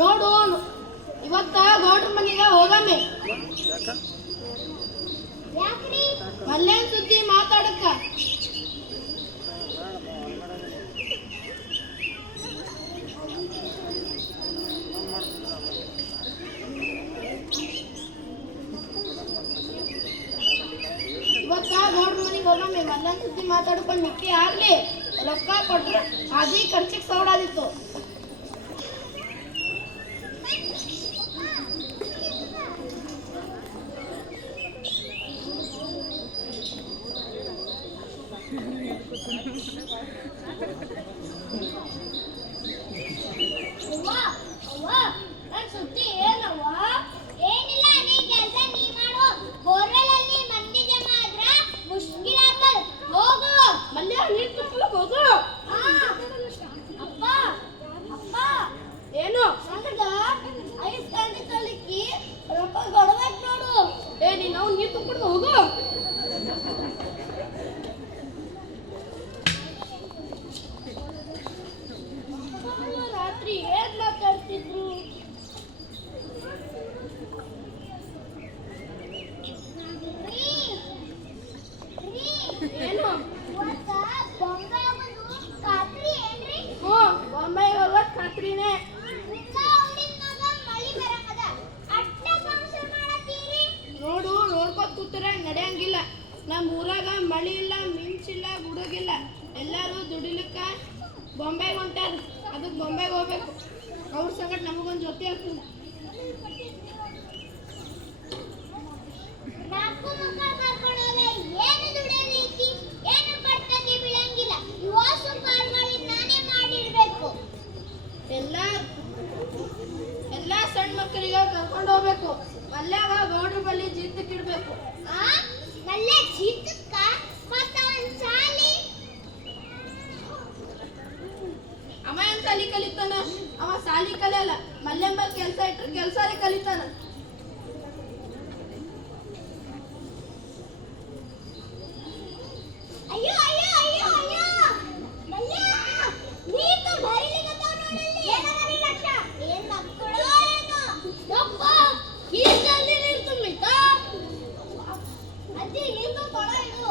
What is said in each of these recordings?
ನೋಡು ಇವತ್ತ ಗೌಡ್ರ ಮನೆಗೆ ಹೋಗಮ್ಮೆ. ಮಲ್ಲೇನ್ ಸುದ್ದಿ ಮಾತಾಡಕ್ಕ. ಇವತ್ತ ಗೌಡ್ರ ಮನೆಗೆ ಹೋಗಮ್ಮೆ. ಮಲ್ಲೇನ್ ಸುದ್ದಿ ಮಾತಾಡ್ಕೊಂಡು ಮಿಕ್ಕಿ ಆಗ್ಲಿ ರೊಕ್ಕ ಕೊಟ್ರೆ ಅದೇ ಖರ್ಚಿಗೆ ಸೌಡಾದಿತ್ತು. ಏನು ಐಸ್ ಕ್ಯಾಂಡಿ ತಲಿಕ್ಕಿ ರೊಕ್ಕ ಕೊಡ್ಬೇಕು ನೋಡು. ನೀನು ನಾವು ನೀರು ತುಂಬಿಡ್ದು ಹೋಗು. ರಾತ್ರಿ ಏನ್ ಮಾತಾಡ್ತಿದ್ರು? ಏನು ಬಾಂಬೆ ಹೋಗೋದ್ ಖಾತ್ರಿನೇ. ನೋಡು ನೋಡ್ಕೊತ್ ಕೂತ್ರೆ ನಡೆಯಂಗಿಲ್ಲ. ನಮ್ಮ ಊರಾಗ ಮಳಿ ಇಲ್ಲ, ಮಿಂಚಿಲ್ಲ, ಗುಡುಗಿಲ್ಲ. ಎಲ್ಲರೂ ದುಡಿಲಿಕ್ಕ ಬಾಂಬೆಗೆ ಹೊಂಟಾರ. ಅದಕ್ಕೆ ಬಾಂಬೆಗೆ ಹೋಗ್ಬೇಕು. ಅವ್ರ ಸಂಗಟ ನಮಗೊಂದು ಜೊತೆ ಆಗ್ತದೆ. ಎಲ್ಲ ಸಣ್ಣ ಮಕ್ಕಳಿಗೆ ಕರ್ಕೊಂಡು ಹೋಗ್ಬೇಕು. ಮಲ್ಯಾಗ ಗೌಡ್ರ ಬಲ್ಲಿ ಜೀತಕ್ಕೆ ಇಡ್ಬೇಕು. ಅಮ್ಮ ಏನ್ ಸಾಲಿ ಕಲಿತಾನ? ಅವ ಸಾಲಿ ಕಲಿಯಲ್ಲ, ಮಲ್ಲೆಂಬಲ್ ಕೆಲಸ ಇಟ್ರೆ ಕೆಲಸನೇ ಕಲಿತಾನ. ಅಯ್ಯೋ ಅಯ್ಯೋ ಅಯ್ಯೋ ಅಯ್ಯೋ ಮಲ್ಯ ನೀನು ಬರಿಲಿಕತ್ತಾವ ನೋಡಲ್ಲಿ ಏನ ಬರಿ ಲಕ್ಷ ಏನ್ ಮಕ್ಕಳು ಏನೋ ಯಪ್ಪ ಈ ಜಲ್ದಿ ನೀರು ತುಂಬಿತಾ ಅಜ್ಜಿ ನಿಂದು ಕೊಡ ಇಡು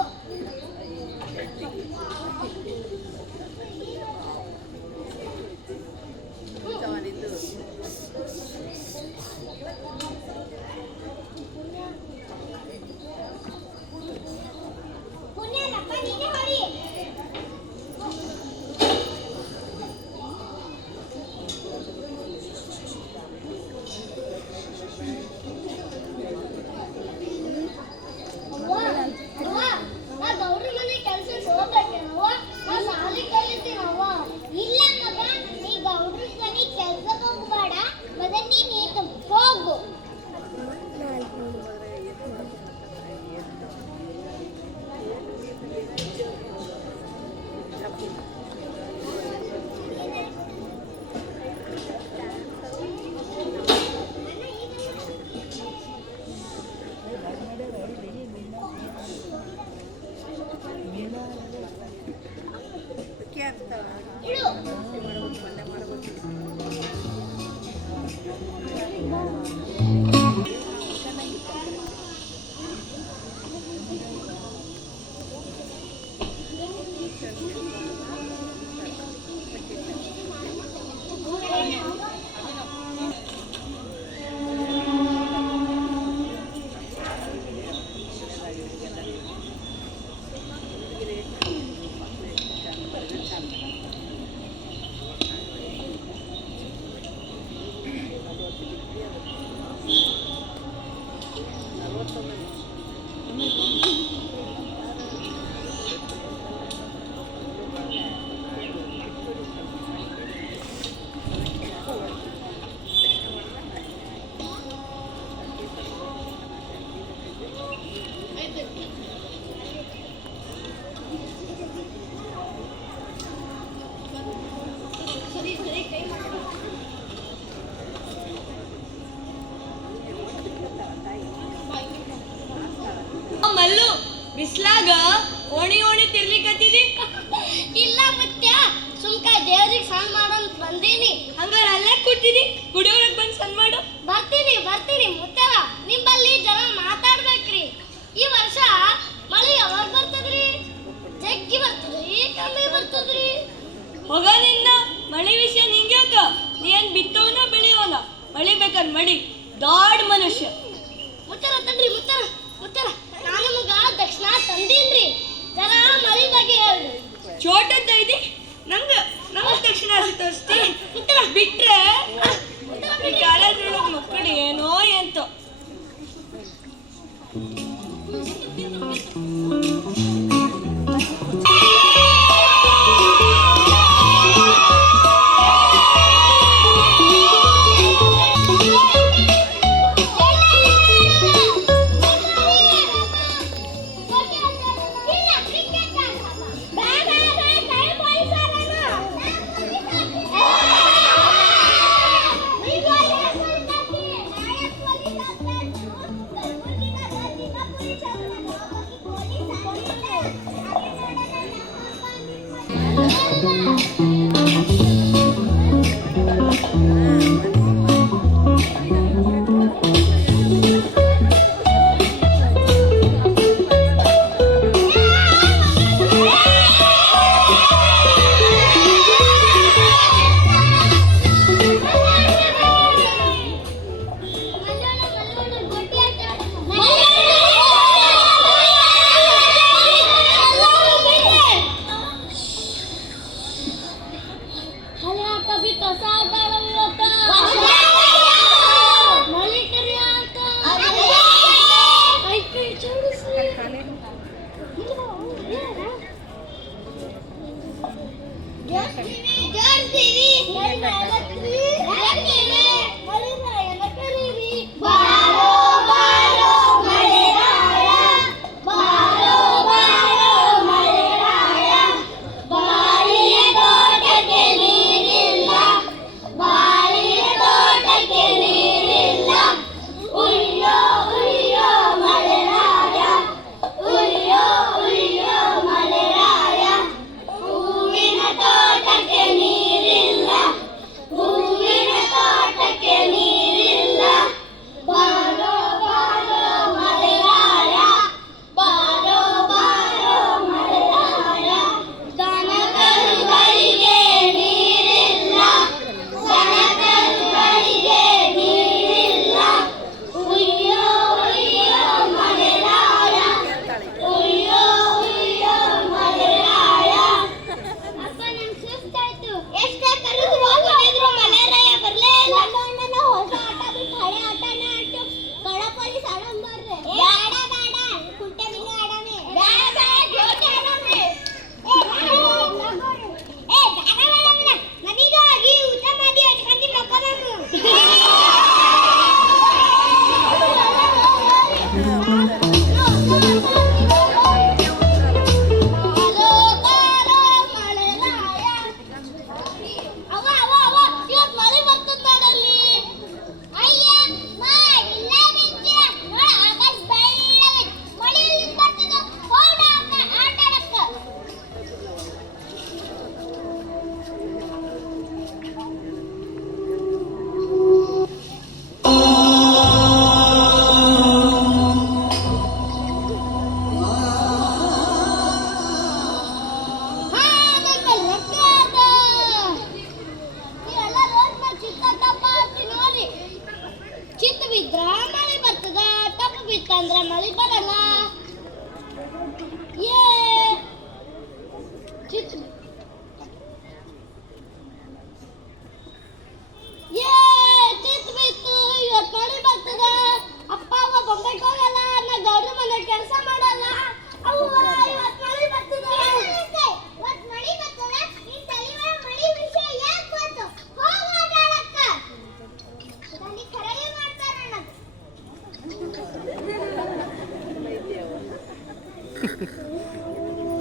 ಮಲ್ಲು ಬಿಸ್ಲಾಗ ಓಣಿ ಓಣಿ ತಿರ್ಲಿಕತ್ತಿದಿ? ಇಲ್ಲ ಮತ್ತೆ ಸುಮ್ಕ ದೇವ್ರಿಗೆ ಸಣ್ಣ ಮಾಡಂತ ಬಂದೀನಿ. ಹಂಗಾರ ಅಲ್ಲೇ ಕೂತಿದಿ, ಕುಡಿಯೋರಕ್ ಬಂದ್ ಸಣ್ಣ ಮಾಡು. ಬರ್ತೀನಿ ಮುತ್ತವ ನಿಂಬಲ್ಲಿ ಜನ ಮಾತಾಡ್ಬೇಕ್ರಿ. ಈ ವರ್ಷ ಮಳೆ ಯಾವಾಗ ಬರ್ತದ್ರಿ? ಜಗ್ಗಿ ಬರ್ತದ್ರಿ ಕಮ್ಮಿ ಬರ್ತದ್ರಿ? ಹೋಗ ನಿನ್ನ ಮಳಿ ವಿಷಯ ನಿಂಗ್ಯಾಕ? ನೀ ಏನ್ ಬಿತ್ತವನ ಬೆಳೆಯೋನ? ಮಳಿ ಬೇಕಂದ್ ಮಡಿ ದೊಡ್ಡ ಮನುಷ್ಯ. ಮುತ್ತರ ತಡ್ರಿ ಮುತ್ತರ ನಾನು ನಿಮಗ ದಕ್ಷಿಣ ತಂದೀನ್ರಿ, ಜರ ಮಳಿ ಬಗ್ಗೆ ಹೇಳ್ರಿ. ಚೋಟದ್ದ ಐತಿ ನಂಗ ತಕ್ಷಣ ತೋರಿಸ್ತಿ ಬಿಟ್ರೆ ಕಾಲೇಜ್ನೊಳಗೆ ಮಕ್ಕಳು ಏನೋ ಎಂತೋ.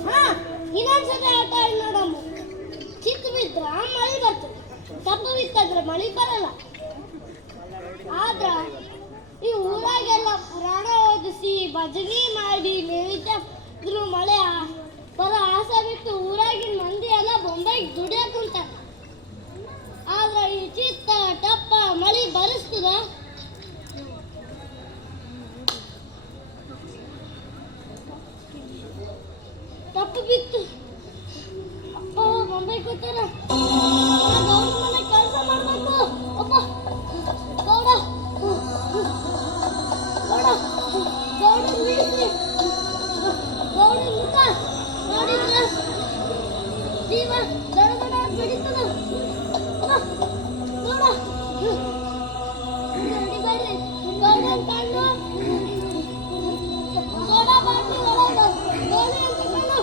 ಹಾ ಇನ್ನೊಂದ್ಸತಿ ಆಟ ಆಡಿ ನೋಡಮ್ಮ. ಚಿಕ್ಕ ಬಿದ್ರ ಮಳೆ ಬರ್ತದೆ, ಕಬ್ಬು ಬಿತ್ತಂದ್ರೆ ಮಳೆ ಬರಲ್ಲ. ಆದ್ರ ಈ ಊರಾಗೆಲ್ಲ ಪುರಾಣ ಓದಿಸಿ ಭಜನೆ ಮಾಡಿ ನೈವೇದ್ಯ ಮಳೆ ಬರೋ ಆಸೆ ಬಿಟ್ಟು ಊರಾಗಿನ ಮಂದಿ ಎಲ್ಲ ಬೊಂಬೈಗೆ ದುಡಿಯಕ್ ಕುಂತಾರ. ಆದ್ರೆ ಈ ಚಿತ್ತ ಟಪ್ಪ ಮಳಿ ಬರಿಸ್ತದ. ತಪ್ಪು ಬಿತ್ತು ಅಪ್ಪ ಬೊಂಬೈ ಕೂತಾರ. ಗೌಡ ಮನೆ ಕೆಲಸ ಮಾಡ್ಬೇಕು. ಅಪ್ಪ ಗೌಡ ಗೌಡ ಗೌಡ ನಿಲ್ಲಿಸಿ. ಗೌಡ ಮುಖ ನೋಡಿದ್ರ ಜೀವ ದಡದಡ ಬೆಳೀತದ. ಗೌಡ ಬರ್ರಿ ಗೌಡನ್ ಕಣ್ಣು ಸೋಡಾ ಬಾಟ್ಲಿ ಒಳಗ ಗೋಲಿ ಅಂತ ಕಣ್ಣು.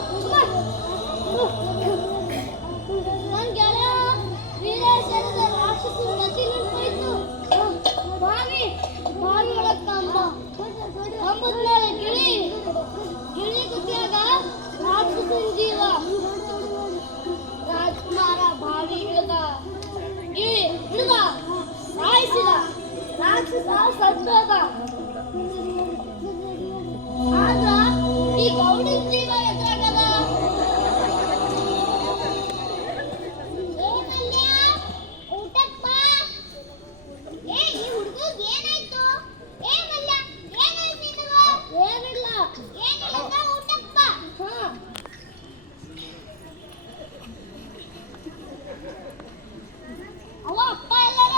ನನ್ ಗೆಳೆಯ ವೀರೇಶ್ವರದ ರಾಕ್ಷಸ ನದಿ ನಿಂತೋಯ್ತು. ಬಾವಿ ಬಾವಿ ಒಳಗ್ ಕಂಬದ ಮೇಲೆ ಗಿಳಿ ಕುತ್ತಿಯಾಗ ರಾಕ್ಷಸನ ಜೀವ. ರಾಜ್ಕುಮಾರ ಬಾವಿ ಹಿಡಿದ, ಗಿಳಿ ಹಿಡಿದ, ಸಾಯಿಸಿದ. ರಾಕ್ಷಸ ಸತ್ತೋದ. ಆದ್ರ ಈ ಗೌಡನ ಜೀವ ಎದುರಾಗದ. ಊಟಕ್ ಬಾ. ಏ ಈ ಹುಡುಗ ಏನಾಯ್ತು? ಏ ಮಲ್ಯ ಏನಾಯ್ತು ನಿನಗ? ಏನಿಲ್ಲ ಏನಿಲ್ಲ ಊಟಕ್ ಬಾ. ಅವ ಅಪ್ಪ ಎಲ್ಲಾರ?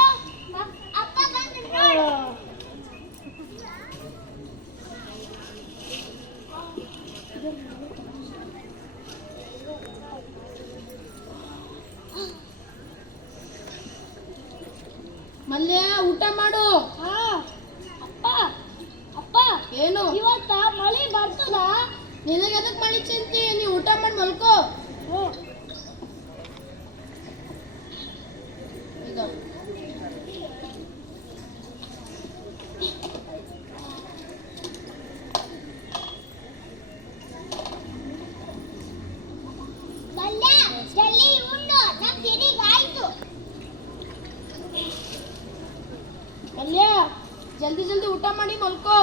ಅಪ್ಪ ಬಂದ್ರು ನೋಡು. ಮಲ್ಯ ಊಟ ಮಾಡು. ಅಪ್ಪ ಅಪ್ಪ ಏನು ಇವತ್ತ ಮಳಿ ಬರ್ತದ? ನಿನಗೆ ಎದಕ್ ಮಳಿ ಚಿಂತಿ? ನೀ ಊಟ ಮಾಡಿ ಮಲ್ಕೋ. ಈಗ ಮಲ್ಯ ಜಲ್ದಿ ಉಂಡು, ನಮ್ ತಿರಿಗಾಯ್ತು. ಮಲ್ಯ ಜಲ್ದಿ ಜಲ್ದಿ ಊಟ ಮಾಡಿ ಮಲ್ಕೋ.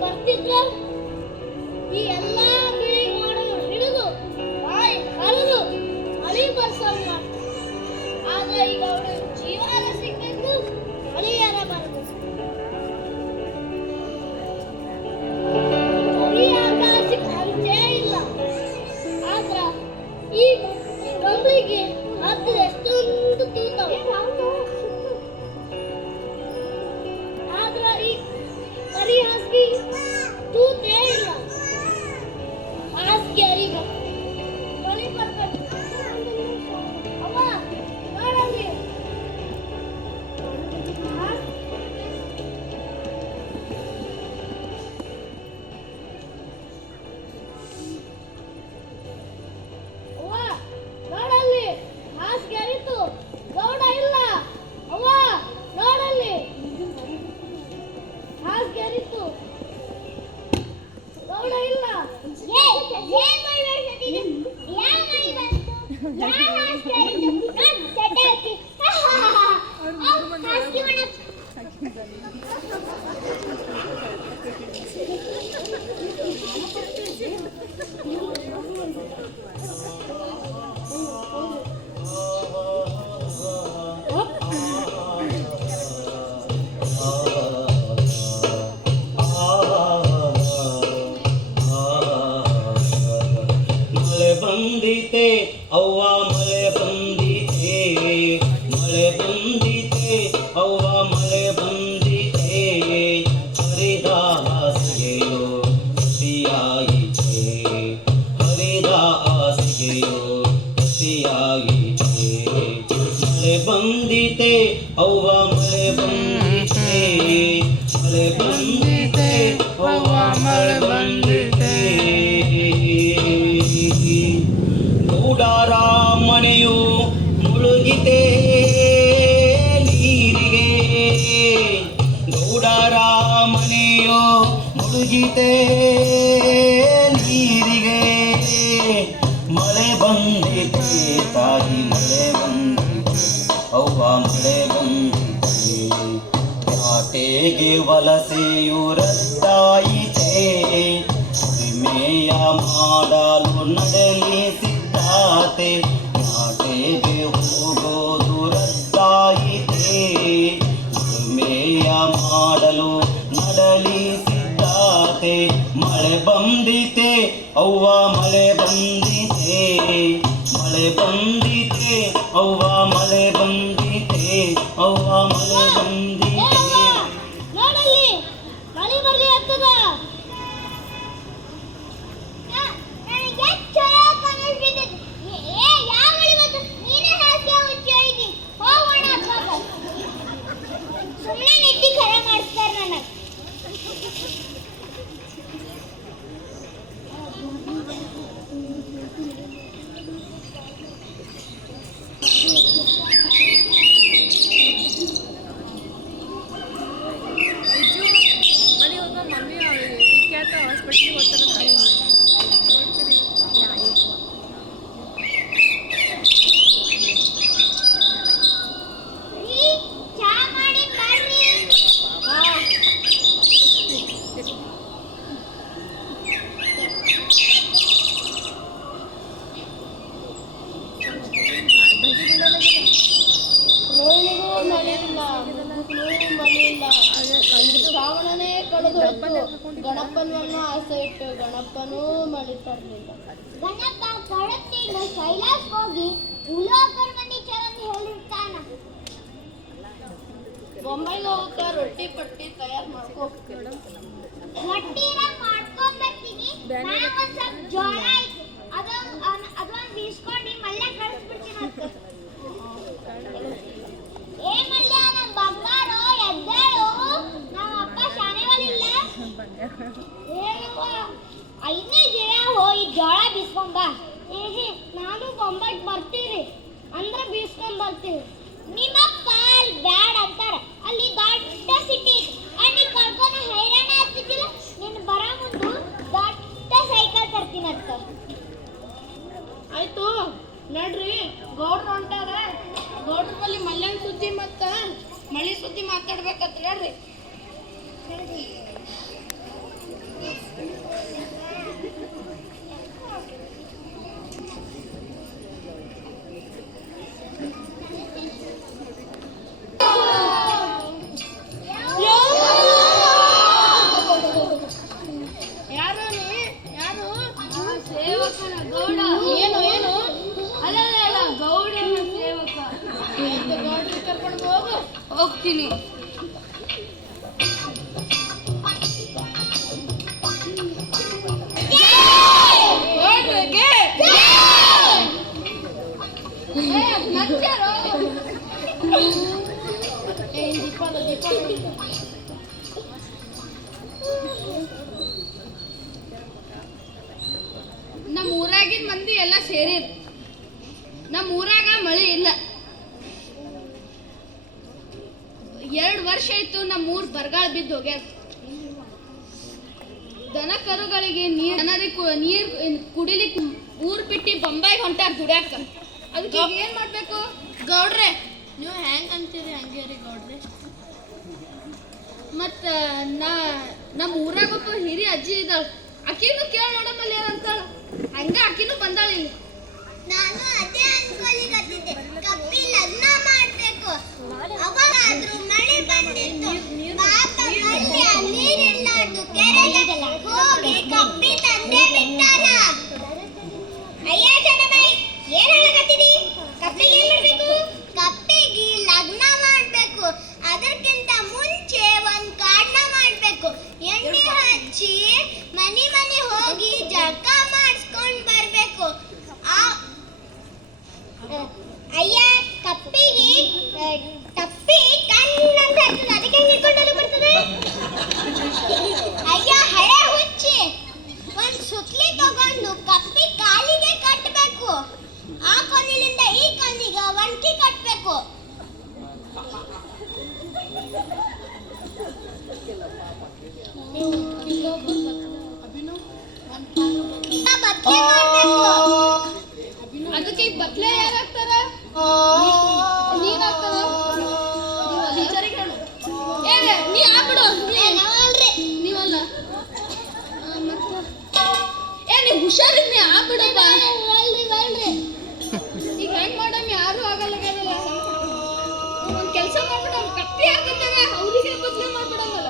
ಬರ್ತಿದ್ರ ಈ ಎಲ್ಲಾ ಬಿಳಿ ಮೋಡಗಳು ಹಿಡಿದು ಬಾಯಿ ಹರಿದು ಮಳಿ ಬರ್ಸಲ್ಲ. ಆದ್ರೆ ಈಗ ಅವಳು ಜೀವನ ಸಿಗ್ಬೇಕು, ಮಳಿಯಾರ ಬರಬೇಕು. ಈ ಆಕಾಶಕ್ಕೆ ಅಂಚೇ ಇಲ್ಲ. ಆದ್ರ ಈ ಕಂಬಳಿಗೆ ಹತ್ತಿರ ಎಷ್ಟೊಂದು ತೂತವೆ. ಆದ್ರ ಈ ಕರಿ ಹಾಸಿಗೆ ತೂತೇ ಇಲ್ಲ. ಹಾಸಿಗೆ ಅರಿಗ ಮಳಿ ಬರ್ಬೇಕು. ಅವ್ವ ನೋಡಲ್ಲಿ ಅವ್ವ ನೋಡಲ್ಲಿ ಹಾಸಿಗೆ ಅರಿತು ಗೌಡ ಇಲ್ಲ. ಅವ್ವ ನೋಡಲ್ಲಿ ಹಾಸಿಗೆ ಅರಿತು ಗೌಡ ಇಲ್ಲ. ಏನ್ ಮಾಡ್ಬೇಕು? ಯಾವ ಮೈ ಬಂತು? ಯಾವ ಹಾಸಿಗೆ ಅರಿತು? ಮಳೆ ಬಂದಿತೆ ಅವ್ವ ಮಳೆ ಬಂದಿತೆ, ಮಳೆ ಬಂದಿತೆ ಅವ್ವ ಮಳೆ ಬಂದಿತೆ, ಹರಿದ ಹಾಸಿಗೆಯೋ ಹಸಿಯಾಯಿತೆ, ಹರಿದ ಹಾಸಿಗೆಯೋ ಹಸಿಯಾಯಿತೆ, ಮಳೆ ಬಂದಿತೆ ಅವ್ವ ಮಳೆ ಬಂದಿತೆ, ಮಳೆ ಬಂದಿತೆ ಅವ್ವ ಮಳೆ ಬಂದಿತೆ. ಗೌಡರ ಮನೆಯು ಮುಳುಗಿದೆ ನೀರಿಗೆ, ಗೌಡರ ಮನೆಯು ಮುಳುಗಿದೆ ನೀರಿಗೆ, ಮಳೆ ಬಂದಿದೆ ತಾಯಿ ಮಳೆ ಬಂದಿದೆ ಅವ್ವ ಮಳೆ ಬಂದಿದೆ, ಯಾಟೆಗೆ ವಲಸೆಯು ರದ್ದಾಯಿತೆ, ಉಳಿಮೆಯ ಮಾಡಲು ನಡೆಸಿದ್ದಾತೆ, ನಾಟೆಗೆ ಹೋಗೋದು ರದ್ದಾಯಿತೆ, ಉಳುಮೆಯ ಮಾಡಲು ನಡೆಸಿದ್ದಾತೆ, ಮಳೆ ಬಂದಿತೆ ಅವ್ವ ಮಳೆ ಬಂದಿತೆ, ಮಳೆ ಬಂದಿತೆ ಅವ್ವ ಮಳೆ ಬಂದಿತೆ, ಅವ್ವ ಮಳೆ ಬಂದಿತೆ. ನೋಡಲ್ಲಿ ಮಳೆ ಬರ್ಲಿ ಆಗ್ತದ. ಸುಮ್ಮನೆ ನಿದ್ದೆ ಖರ ಮಾಡಿಸ್ತಾರ ನನಗೆ. ಮನೆ ಹೋಗೋ ಮಮ್ಮಿ ವಿಖ್ಯಾತ ಹಾಸ್ಪಿಟ್ಲಿಗೆ ಹೋಗ್ತಾರೆ. ಚಾ ಮಾಡಿ ಬರ್ರಿ. ರೋಹಿಣಿಗೂ ಮಳೆ ಇಲ್ಲ, ಮುಗ್ಗನಿಗೂ ಮಳೆ ಇಲ್ಲ, ಶ್ರಾವಣನೇ ಕಳೆದೋಯ್ತು. ಗಣಪನನ್ನ ಆಸೆ ಇಟ್ಟು ಗಣಪನೂ ಮಳೆ ತರಲಿಲ್ಲ. ಗಣಪ ಕಡತ್ತಿನ ಕೈಲಾಸ್ ಹೋಗಿ ಉಲೋಕರ್ ಮನಿ ಚರಂದಿ ಹೇಳಿರ್ತಾನ. ಬೊಂಬೈಗೆ ಹೋಗಕ್ಕ ರೊಟ್ಟಿ ಪಟ್ಟಿ ತಯಾರು ಮಾಡ್ಕೊ. ರೊಟ್ಟಿನ ಮಾಡ್ಕೊಂಡ್ ಬರ್ತೀನಿ. ನಾನು ಒಂದ್ ಸ್ವಲ್ಪ ಜೋಳ ಐತಿ, ಅದೊಂದು ಬೀಸ್ಕೊಂಡು ಮಲ್ಯ ಕಳಿಸ್ಬಿಡ್ತೀನಿ ಅಂತ. ಏ ಮಲ್ಯ ನನ್ ಬಂಗಾರು ಎದ್ದೇಳು, ನಮ್ಮ ಅಪ್ಪ ಶಾನೆವಲಿಲ್ಲ. ಐದನೇ ದಿನ ಹೋಗಿ ಜೋಳ ಬೀಸ್ಕೊಂಡ್ ಬಾ. ನಾನು ಬೊಂಬೈಗೆ ಬರ್ತೀವಿ ಅಂದ್ರೆ ಬೀಸ್ಕೊಂಡ್ ಬರ್ತೀವಿ. ನಿಮ್ಮಪ್ಪ ಅಲ್ಲಿ ಬ್ಯಾಡ್ ಅಂತಾರ, ಅಲ್ಲಿ ದೊಡ್ಡ ಸಿಟಿ ಅಲ್ಲಿ ಕರ್ಕೊಂಡು ಹೈರಾಣ ಆಗ್ತಿದ್ದಿಲ್ಲ. ನಿನ್ನ ಬರ ಮುಂದು ದೊಡ್ಡ ಸೈಕಲ್ ತರ್ತೀನಂತ. ಆಯ್ತು ನಡ್ರಿ, ಗೌಡ್ರು ಹೊಂಟಾರ. ಗೌಡ್ರ ಬಲ್ಲಿ ಮಲ್ಯನ್ ಸುದ್ದಿ ಮತ್ತ ಮಳಿ ಸುದ್ದಿ ಮಾತಾಡ್ಬೇಕಂತ ನಡ್ರಿ. ಯಾರು ನೀ? ಯಾರು? ಸೇವಕನ ಗೌಡ. ಏನು ಏನು? ಅಲ್ಲ ಗೌಡನ ಸೇವಕ. ಗೌಡ್ರಿಗೆ ಕರ್ಕೊಂಡು ಹೋಗು. ಹೋಗ್ತೀನಿ. ಗೌಡ್ರಿಗೆ ನಮ್ಮ ಊರಾಗಿನ ಮಂದಿ ಎಲ್ಲ ಸೇರಿರ್. ನಮ್ಮ ಊರಾಗ ಮಳೆ ಇಲ್ಲ. 2 ವರ್ಷ ಆಯ್ತು ನಮ್ಮ ಊರ್ ಬರಗಾಲ ಬಿದ್ದು ಹೋಗ್ಯಾರ. ದನ ಕರುಗಳಿಗೆ ನೀರ್ ಕುಡಿಲಿಕ್ಕೆ ಊರ್ ಬಿಟ್ಟು ಬೊಂಬಾಯಿಗೆ ಹೊಂಟಾರ ದುಡ್ಯಾಕ. ಅದಕ್ಕೆ ಈಗ ಏನ್ ಮಾಡ್ಬೇಕು? ಗೌಡ್ರೆ ನೀವು ಹೆಂಗ್ ಅಂತೀರಿ ಹಂಗೆ ರೀ ಗೌಡ್ರೆ. ಮತ್ತ ನಮ್ಮ ಊರಾಗ ಒಬ್ಬ ಹಿರಿಯ ಅಜ್ಜಿ ಇದ್ದಾಳ, ಆಕಿನೂ ಕೇಳಿ ನೋಡಮ್ಮಲ್ಲಿ ಏನಂತಾಳ. ಹಂಗ ಆಕಿನೂ ಬಂದಾಳ ಇಲ್ಲಿ. ನಾನು ಅದೇ ಅನ್ಕೊಲಿಕತ್ತಿದ್ದೆ, ಕಪ್ಪಿ ಲಗ್ನ ಮಾಡ್ಬೇಕು. ಅವಾಗಾದ್ರೂ ಮಳೆ ಬಂದಿತ್ತು. ಪಾಪ ಮಲ್ಯ ನೀರಿಲ್ಲಾರ್ದು ಕೆರೆಗೆ ಹೋಗಿ ಕಪ್ಪಿ ತಂದೆ ಬಿಟ್ಟಾನ. ಅಯ್ಯ ಜನಬೈ, ಏನ್ ಹೇಳಕತ್ತಿದಿ? ಕಪ್ಪಿಗೆ ಏನ್ ಮಾಡ್ಬೇಕು? ಕಪ್ಪಿಗೆ ಲಗ್ನ ಮಾಡ್ಬೇಕು. ಅದಕ್ಕಿಂತ ಮುಂಚೆ ಒಂದ್ ಕಾಡ್ನ ಮಾಡ್ಬೇಕು. ಎಣ್ಣೆ ಹಚ್ಚಿ ಮನಿ ಹೋಗಿ ಜಳಕ ಮಾಡಿಸ್ಕೊಂಡ್ ಬರ್ಬೇಕು. ಅಯ್ಯ ಕಪ್ಪಿಗೆ ಟಪ್ಪಿ ಕಣ್ಣಂತ ಆಗ್ತದೆ, ಅದಕ್ಕೆ ಹಿಡ್ಕೊಂಡು ಬರ್ತದೆ. ಅಯ್ಯ ಹಳೆ ಹುಚ್ಚಿ, ಒಂದ್ ಸುತ್ಲಿ ತಗೊಂಡು ಕಪ್ಪಿ ಕಾಲಿಗೆ ಕಟ್ಟಬೇಕು. ಆ ಕೊನಿಲಿಂದ ಈ ಕೊನಿಗೆ ಒಂಟಿ ಕಟ್ಟಬೇಕು. ಅದಕ್ಕೆ ಈ ಬಟ್ಲೆ ಯಾರಾಗ್ತಾರ? ನೀನ್ ಆಗ್ತಾರ? ನೀ ಆಗ್ಬಿಡು. ನೀವಲ್ಲ ನೀವ್ ಹುಷಾರಿದ್ ನೀ ಆಗ್ಬಿಡಪ್ಪ. ಈಗ ಹೆಂಗ್ ಮಾಡಮ್? ಯಾರು ಆಗಲ್ಲ. ಒಂದ್ ಕೆಲ್ಸ ಮಾಡ್ಬಿಡ, ಕಪ್ಪಿ ಹಾಕಂತಾರ ಅವ್ರಿಗೆ ಬದ್ಲೆ ಮಾಡ್ಬಿಡಂಗಲ್ಲ.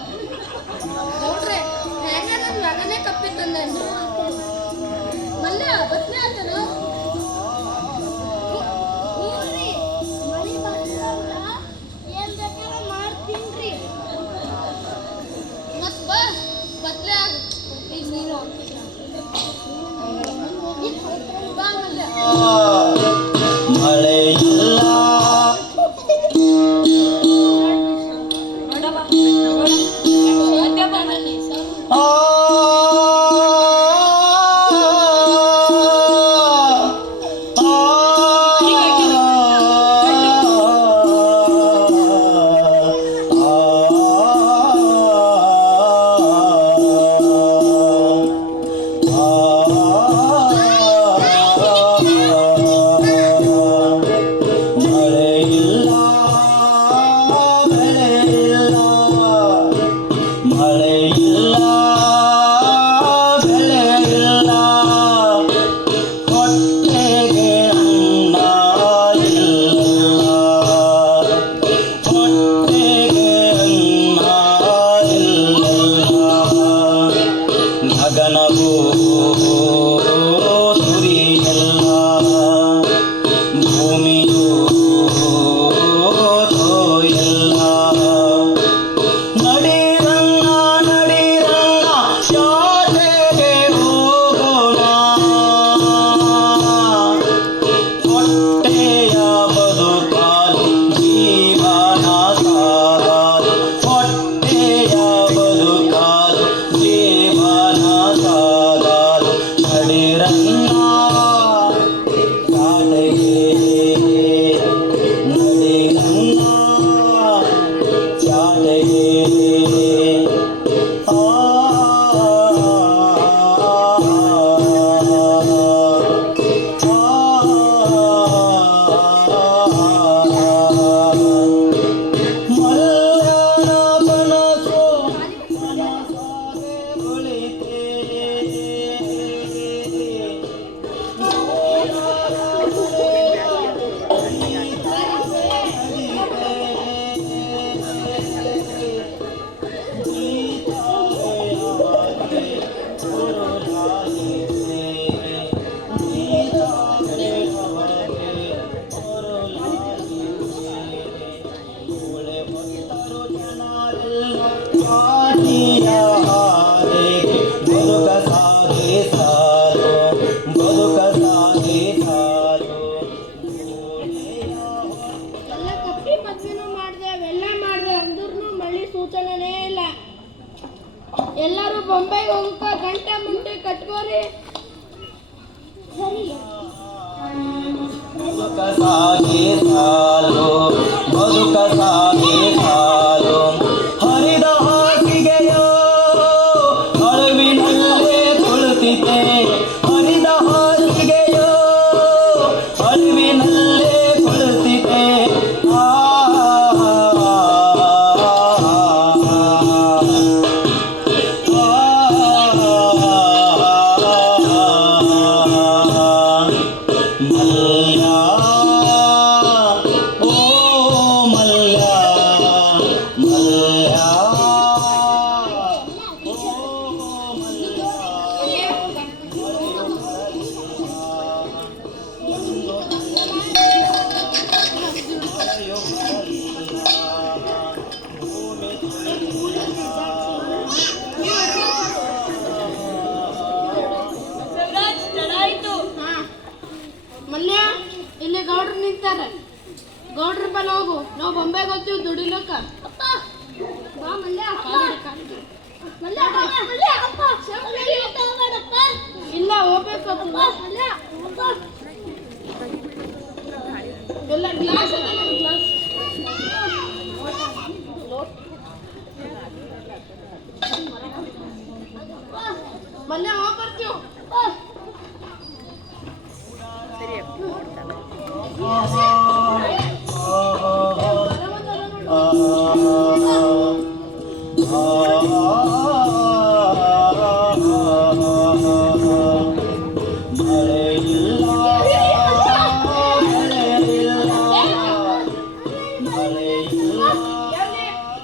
ನೋಡ್ರೆ ಹೆಂಗ ನನ್ ಮಗನೇ ಕಪ್ಪಿ ತಂದೆ ಮಲ್ಯ ಬದ್ಲೆ ಆತನ. ಏನ್ ಬೇಕಾದ್ರೆ ಮಾಡ್ತೀನ್ರಿ. ಮತ್ ಬಾ ಬದ್ಲೆ ಆಗ. ಈಗ ನೀನು ಬಾ ಮಲ್ಯ. ಮಳೆ ಇಲ್ಲ ಎಲ್ಲರೂ ಬೊಂಬೈಗೆ ಹೋಗಕ್ಕ ಗಂಟೆ ಮುಂಟೆ ಕಟ್ಕೋರಿ. ಬದುಕ ಸಾಗೆ ಸಾಲು, ಬದುಕ ಸಾಗೆ ಸಾಲು, ಹರಿದ ಹಾಸಿಗೆಯೋ ಅಳುವಿನಲ್ಲೇ ಕುಳಿತಿದೆ, ಹರಿದ ಹಾಸಿಗೆಯೋ ಅಳುವಿನಲ್ಲೇ ಕುಳಿತಿದೆ. ಆ ಬಿತ್ತಾರೆ. ಗೌಡ್ರ ಬಲ್ ಹೋಗು, ನಾವು ಬೊಂಬೆಗೆ ಹೋಗ್ತೀವಿ ದುಡಿಲಕ್ಕ. ಅಪ್ಪ ಬಾ ಮಲ್ಯ ಅಪ್ಪ ಕಾಲಿಗೆ. ಮಲ್ಯ ಮಲ್ಯ ಅಪ್ಪ ಮಲ್ಯ ತಗೋಬೇಡಪ್ಪ. ಇಲ್ಲ ಹೋಗ್ಬೇಕು ಅಪ್ಪ ಮಲ್ಯ ಅಪ್ಪ ಎಲ್ಲ ಗ್ಲಾಸ್ ಅದ ನೋಡಿ, ಗ್ಲಾಸ್. ಮೊನ್ನೆ ಹೋಗಿ ಬರ್ತೀವಿ.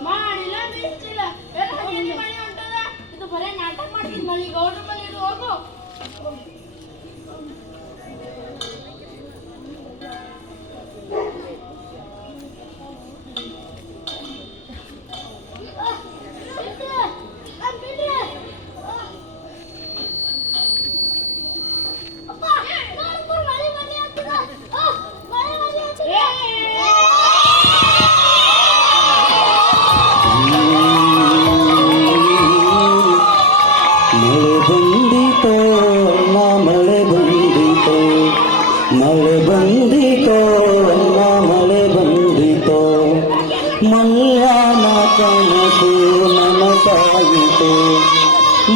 ಮಾಡಿಲ್ಲ ಮಿಂಚಿಲ್ಲ ಎಲ್ಲ ಹಂಗೇನೆ ಮಳೆ ಹೊಂಟದ. ಇದು ಬರೇ ನಾಟಕ ಮಾಡ್ತೀನಿ. ಮಳಿ ಗೌಡ್ರ ಮನೆ ಇದು ಹೋಗು. ಅಪ್ಪ ನೋಡ್ಕೊ ಮಳೆ ಮಳೆ ಆಗ್ತದ. ಮಳೆ ಮಳೆ ಆಗ್ತದ. ಮಳೆ ಬಂದಿತೋ ಮಳೆ ಬಂದಿತೋ ಮಳೆ ಬಂದಿತೋ ಮಲ್ಯಾನ ಕನಸು ನನಸಾಯಿತು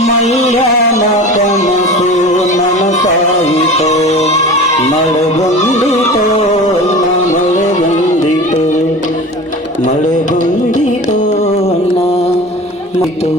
ಮಲ್ಯಾನ ಕನಸು ನನಸಾಯಿತು ಮಳೆ ಬಂದಿತೋ ಮಳೆ ಬಂದಿತೋ ಮಳೆ ಬಂದಿತೋ ಅಣ್ಣ ಮತ್ತು